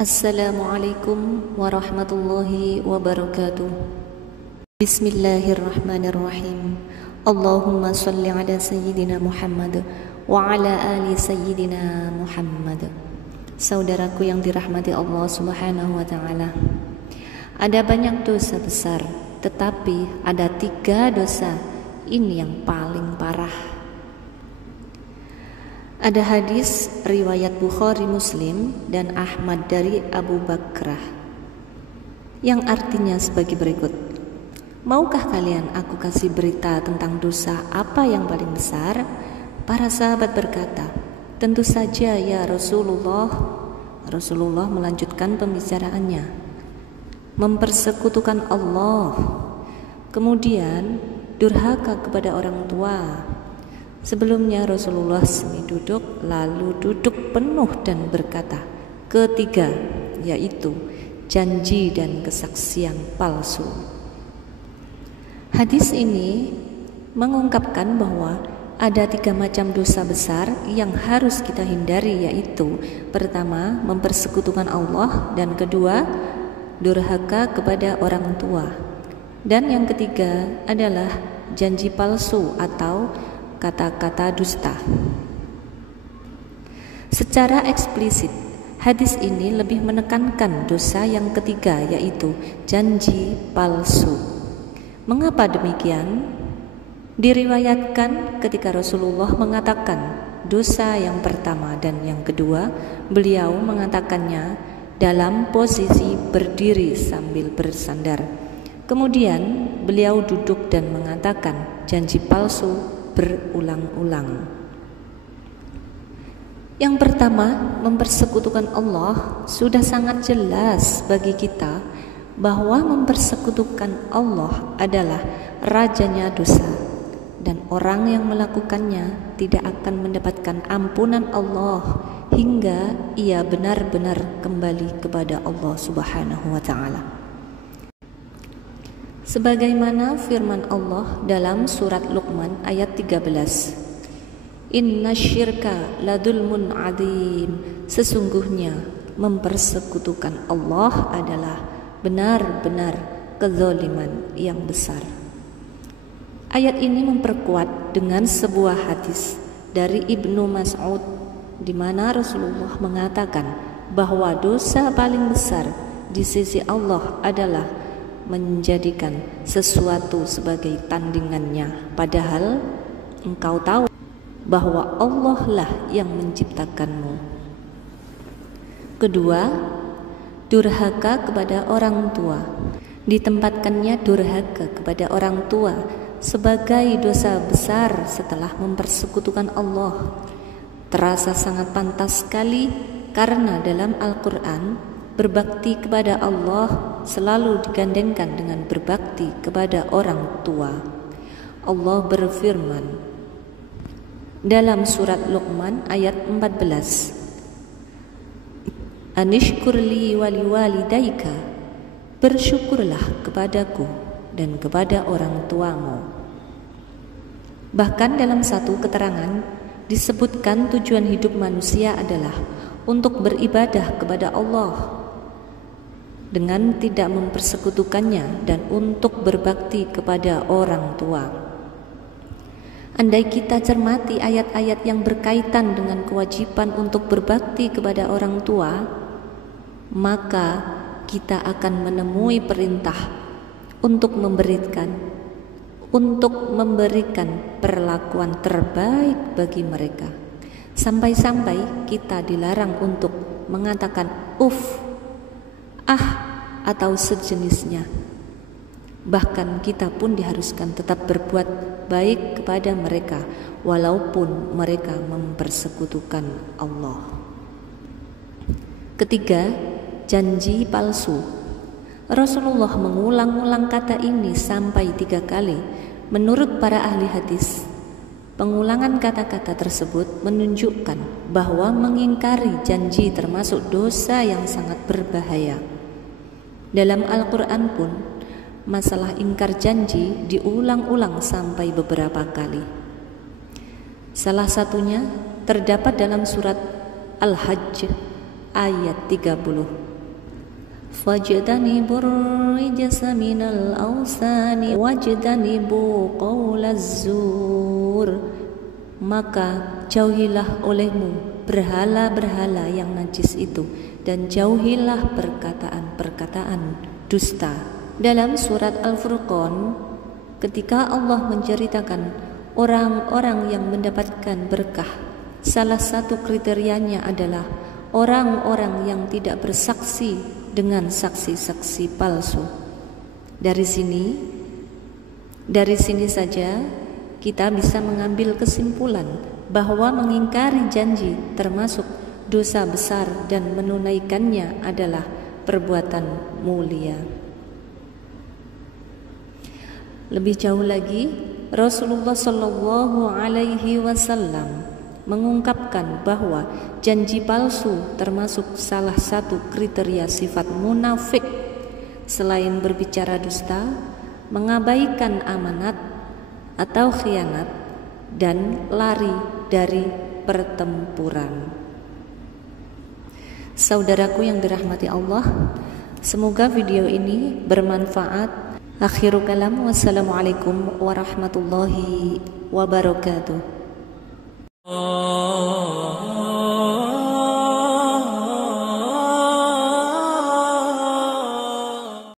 Assalamualaikum warahmatullahi wabarakatuh. Bismillahirrahmanirrahim. Allahumma salli ala sayyidina Muhammad wa ala ali sayyidina Muhammad. Saudaraku yang dirahmati Allah Subhanahu wa ta'ala, ada banyak dosa besar, tetapi ada 3 dosa ini yang paling parah. Ada hadis riwayat Bukhari, Muslim, dan Ahmad dari Abu Bakrah yang artinya sebagai berikut. Maukah kalian aku kasih berita tentang dosa apa yang paling besar? Para sahabat berkata, tentu saja ya Rasulullah. Rasulullah melanjutkan pembicaraannya. Mempersekutukan Allah, kemudian durhaka kepada orang tua. Sebelumnya Rasulullah semi duduk, lalu duduk penuh dan berkata, ketiga, yaitu janji dan kesaksian palsu. Hadis ini mengungkapkan bahwa ada 3 macam dosa besar yang harus kita hindari, yaitu pertama, mempersekutukan Allah, dan kedua, durhaka kepada orang tua, dan yang ketiga adalah janji palsu atau kata-kata dusta. Secara eksplisit, hadis ini lebih menekankan dosa yang ketiga, yaitu janji palsu. Mengapa demikian? Diriwayatkan ketika Rasulullah mengatakan dosa yang pertama dan yang kedua, beliau mengatakannya dalam posisi berdiri sambil bersandar. Kemudian beliau duduk dan mengatakan janji palsu berulang-ulang. Yang pertama, mempersekutukan Allah. Sudah sangat jelas bagi kita bahwa mempersekutukan Allah adalah rajanya dosa, dan orang yang melakukannya tidak akan mendapatkan ampunan Allah hingga ia benar-benar kembali kepada Allah Subhanahu wa ta'ala. Sebagaimana firman Allah dalam surat Luqman ayat 13, Inna syirka ladulmun adzim. Sesungguhnya mempersekutukan Allah adalah benar-benar kezaliman yang besar. Ayat ini memperkuat dengan sebuah hadis dari Ibnu Mas'ud, di mana Rasulullah mengatakan bahwa dosa paling besar di sisi Allah adalah menjadikan sesuatu sebagai tandingannya, padahal engkau tahu bahwa Allah lah yang menciptakanmu. Kedua, durhaka kepada orang tua. Ditempatkannya durhaka kepada orang tua sebagai dosa besar setelah mempersekutukan Allah terasa sangat pantas sekali, karena dalam Al-Quran berbakti kepada Allah selalu digandengkan dengan berbakti kepada orang tua. Allah berfirman dalam surat Luqman ayat 14, Anishkurli wali walidaika, bersyukurlah kepadaku dan kepada orang tuamu. Bahkan dalam satu keterangan disebutkan tujuan hidup manusia adalah untuk beribadah kepada Allah dengan tidak mempersekutukannya dan untuk berbakti kepada orang tua. Andai kita cermati ayat-ayat yang berkaitan dengan kewajiban untuk berbakti kepada orang tua, maka kita akan menemui perintah untuk memberikan perlakuan terbaik bagi mereka. Sampai-sampai kita dilarang untuk mengatakan atau sejenisnya. Bahkan kita pun diharuskan tetap berbuat baik kepada mereka walaupun mereka mempersekutukan Allah. Ketiga, janji palsu. Rasulullah mengulang-ulang kata ini sampai 3 kali. Menurut para ahli hadis, pengulangan kata-kata tersebut menunjukkan bahwa mengingkari janji termasuk dosa yang sangat berbahaya. Dalam Al-Quran pun masalah ingkar janji diulang-ulang sampai beberapa kali. Salah satunya terdapat dalam surat Al-Hajj ayat 30. fajtanibur rijsa minal awsani wajtanibu qaulaz zur. Maka jauhilah olehmu berhala-berhala yang najis itu, dan jauhilah perkataan-perkataan dusta. Dalam surat Al-Furqan, ketika Allah menceritakan orang-orang yang mendapatkan berkah, salah satu kriterianya adalah orang-orang yang tidak bersaksi dengan saksi-saksi palsu. Dari sini saja kita bisa mengambil kesimpulan bahwa mengingkari janji termasuk dosa besar dan menunaikannya adalah perbuatan mulia. Lebih jauh lagi, Rasulullah Shallallahu Alaihi Wasallam mengungkapkan bahwa janji palsu termasuk salah satu kriteria sifat munafik. Selain berbicara dusta, mengabaikan amanat atau khianat, dan lari dari pertempuran. Saudaraku yang dirahmati Allah, semoga video ini bermanfaat. Akhirul kalam, wassalamualaikum warahmatullahi wabarakatuh.